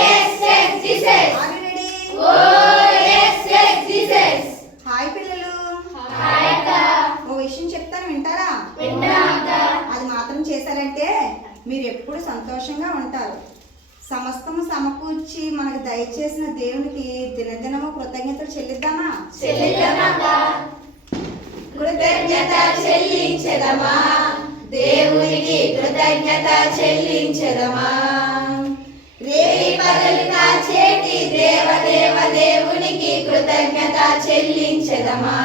yes yes Jesus yes yes Jesus hi పిల్లలు. Hi అక్క ఓ విషయం చెప్తాను వింటారా? అది మాత్రం చేశారంటే మీరు ఎప్పుడు సంతోషంగా ఉంటారు. సమస్తము సమకూర్చి మనకు దయచేసిన దేవునికి దినదినము కృతజ్ఞతలు చెల్లిద్దామా? చెల్లిద్దామక్క కృతజ్ఞత చెల్లించదమా? దేవునికి కృతజ్ఞత చెల్లించదమా? రేయి పగలి కాచేటి దేవ దేవ దేవునికి కృతజ్ఞత చెల్లించదమా?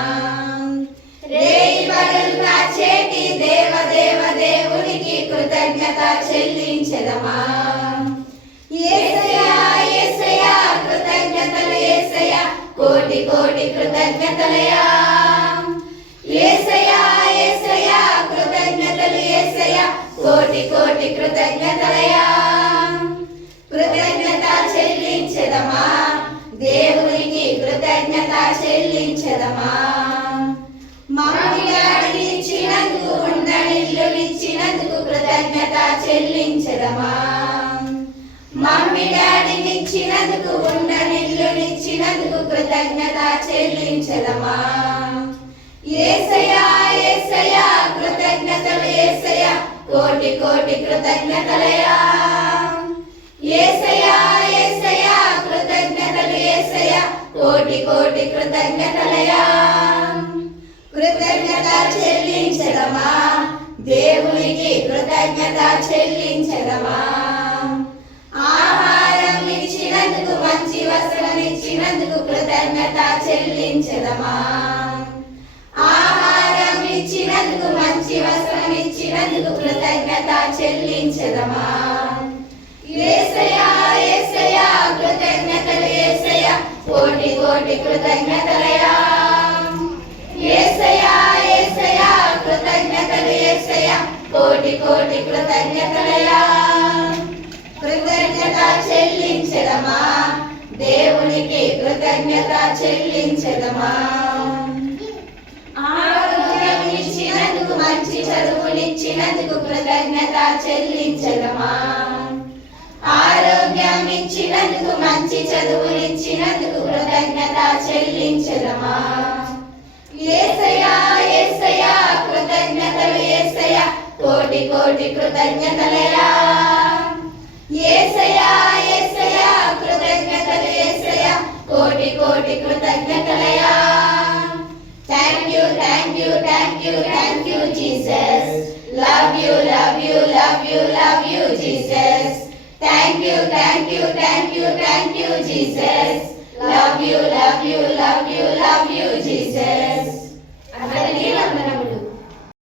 రేయి పగలు కాచేటి దేవ దేవ దేవునికి కృతజ్ఞత చెల్లించదమా? ఏసయా ఏసయా కృతజ్ఞతలు ఏసయా? కోటి కోటి కృతజ్ఞతలయా? కోటి కోటి కృతజ్ఞతలయా. కృతజ్ఞత చెల్లించదమా. దేవునికి కృతజ్ఞత చెల్లించదమా. మామిడాడినిచ్చినందుకు ఉండనిల్లునిచ్చినందుకు కృతజ్ఞత చెల్లించదమా. మమ్మీ డాడీనిచ్చినందుకు ఉండనిల్లునిచ్చినందుకు కృతజ్ఞత చెల్లించదమా. ఏసయ్య కోటి కోటి కృతజ్ఞతలయా. ఏసయ్యా కృతజ్ఞతలు ఏసయ్యా కోటి కోటి కృతజ్ఞతలయా. కృతజ్ఞత చెల్లించదమా? దేవునికి కృతజ్ఞత చెల్లించడమా ఆహారం ఇచ్చినందుకు మంచి వస్త్రం ఇచ్చినందుకు కృతజ్ఞత చెల్లించదమా? ఆహారం ఇచ్చినందుకు మంచి వసనం కృతజ్ఞత చెల్లించదమా? ఏసయ్యా ఏసయ్యా కృతజ్ఞతలు ఏసయ్యా కోటి కోటి కృతజ్ఞతలయా. ఏసయ్యా ఏసయ్యా కృతజ్ఞతలు ఏసయ్యా కోటి కోటి కృతజ్ఞతలయా. కృతజ్ఞత చెల్లించదమా? దేవునికి కృతజ్ఞత చెల్లించదమా? చెల్లించగమా ఆరోగ్యం ఇచ్చినందుకు మంచి చదువునిచ్చినందుకు కృతజ్ఞత చెల్లించడమా ఏసయా ఏసయా కృతజ్ఞతలు ఏసయా కోటి కోటి కృతజ్ఞతలయా thank you, thank you, thank you, Jesus. Love you, love you, love you, love you, Jesus. Thank you, thank you, thank you, thank you, Jesus. Love you,